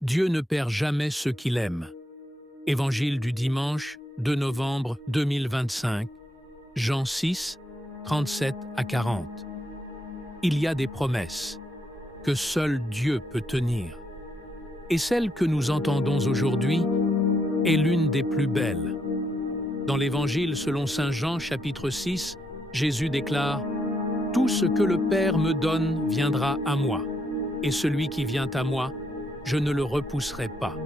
Dieu ne perd jamais ceux qu'il aime. Évangile du dimanche 2 novembre 2025, Jean 6, 37 à 40. Il y a des promesses que seul Dieu peut tenir. Et celle que nous entendons aujourd'hui est l'une des plus belles. Dans l'Évangile selon saint Jean chapitre 6, Jésus déclare « Tout ce que le Père me donne viendra à moi, et celui qui vient à moi, je ne le repousserai pas.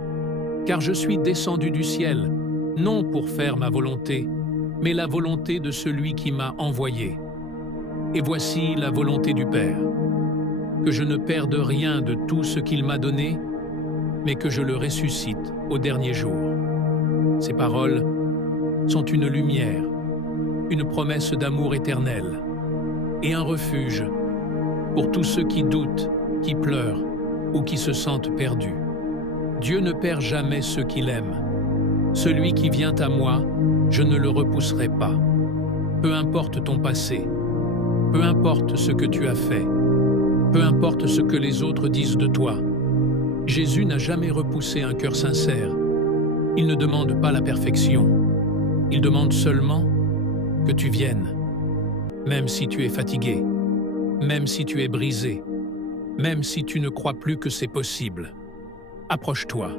Car je suis descendu du ciel, non pour faire ma volonté, mais la volonté de celui qui m'a envoyé. Et voici la volonté du Père, que je ne perde rien de tout ce qu'il m'a donné, mais que je le ressuscite au dernier jour. » Ces paroles sont une lumière, une promesse d'amour éternel et un refuge pour tous ceux qui doutent, qui pleurent ou qui se sentent perdus. Dieu ne perd jamais ceux qu'il aime. Celui qui vient à moi, je ne le repousserai pas. Peu importe ton passé, peu importe ce que tu as fait, peu importe ce que les autres disent de toi, Jésus n'a jamais repoussé un cœur sincère. Il ne demande pas la perfection. Il demande seulement que tu viennes, même si tu es fatigué, même si tu es brisé, même si tu ne crois plus que c'est possible. Approche-toi,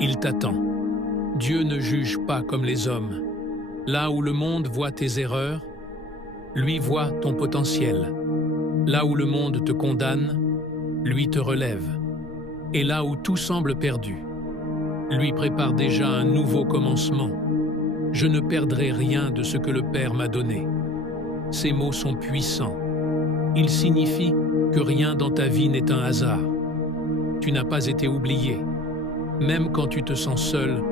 il t'attend. Dieu ne juge pas comme les hommes. Là où le monde voit tes erreurs, lui voit ton potentiel. Là où le monde te condamne, lui te relève. Et là où tout semble perdu, lui prépare déjà un nouveau commencement. Je ne perdrai rien de ce que le Père m'a donné. Ces mots sont puissants. Ils signifient que rien dans ta vie n'est un hasard. Tu n'as pas été oublié. Même quand tu te sens seul,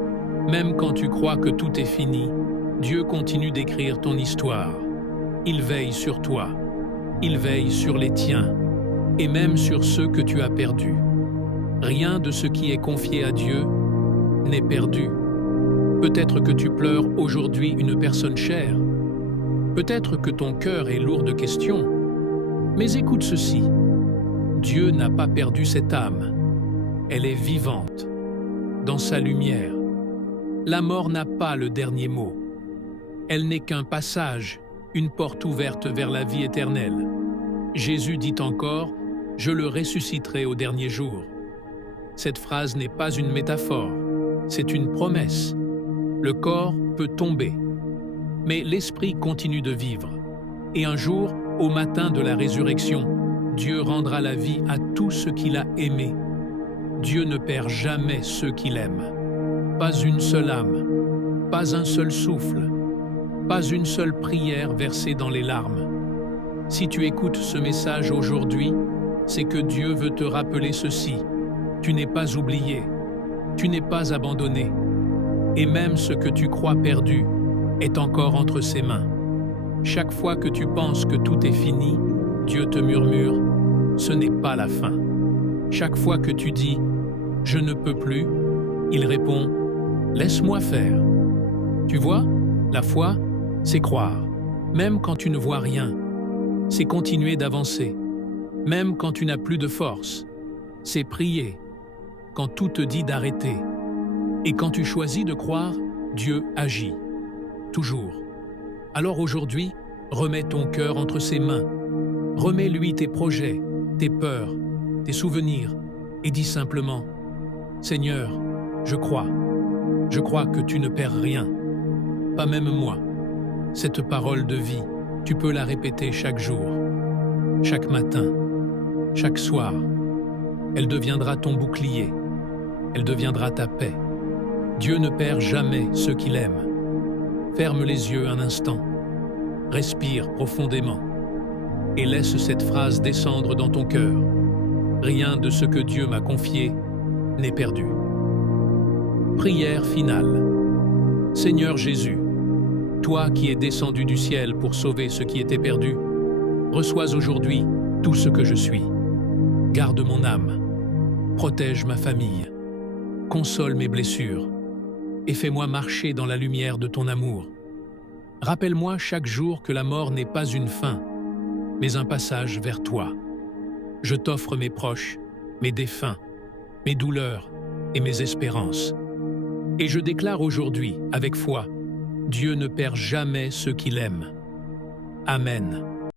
même quand tu crois que tout est fini, Dieu continue d'écrire ton histoire. Il veille sur toi. Il veille sur les tiens, et même sur ceux que tu as perdus. Rien de ce qui est confié à Dieu n'est perdu. Peut-être que tu pleures aujourd'hui une personne chère. Peut-être que ton cœur est lourd de questions. Mais écoute ceci. Dieu n'a pas perdu cette âme. Elle est vivante, dans sa lumière. La mort n'a pas le dernier mot. Elle n'est qu'un passage, une porte ouverte vers la vie éternelle. Jésus dit encore « Je le ressusciterai au dernier jour ». Cette phrase n'est pas une métaphore, c'est une promesse. Le corps peut tomber, mais l'esprit continue de vivre. Et un jour, au matin de la résurrection, Dieu rendra la vie à tous ceux qu'il a aimés. Dieu ne perd jamais ceux qu'il aime. Pas une seule âme, pas un seul souffle, pas une seule prière versée dans les larmes. Si tu écoutes ce message aujourd'hui, c'est que Dieu veut te rappeler ceci. Tu n'es pas oublié, tu n'es pas abandonné. Et même ce que tu crois perdu est encore entre ses mains. Chaque fois que tu penses que tout est fini, Dieu te murmure « Ce n'est pas la fin ». Chaque fois que tu dis « Je ne peux plus », il répond « Laisse-moi faire ». Tu vois, la foi, c'est croire, même quand tu ne vois rien. C'est continuer d'avancer, même quand tu n'as plus de force. C'est prier, quand tout te dit d'arrêter. Et quand tu choisis de croire, Dieu agit. Toujours. Alors aujourd'hui, remets ton cœur entre ses mains. Remets-lui tes projets, tes peurs, tes souvenirs, et dis simplement « Seigneur, je crois. Je crois que tu ne perds rien. Pas même moi. » Cette parole de vie, tu peux la répéter chaque jour, chaque matin, chaque soir. Elle deviendra ton bouclier. Elle deviendra ta paix. Dieu ne perd jamais ceux qu'il aime. Ferme les yeux un instant. Respire profondément. Et laisse cette phrase descendre dans ton cœur. Rien de ce que Dieu m'a confié n'est perdu. Prière finale. Seigneur Jésus, toi qui es descendu du ciel pour sauver ce qui était perdu, reçois aujourd'hui tout ce que je suis. Garde mon âme, protège ma famille, console mes blessures et fais-moi marcher dans la lumière de ton amour. Rappelle-moi chaque jour que la mort n'est pas une fin, mais un passage vers toi. Je t'offre mes proches, mes défunts, mes douleurs et mes espérances. Et je déclare aujourd'hui, avec foi, Dieu ne perd jamais ceux qu'il aime. Amen.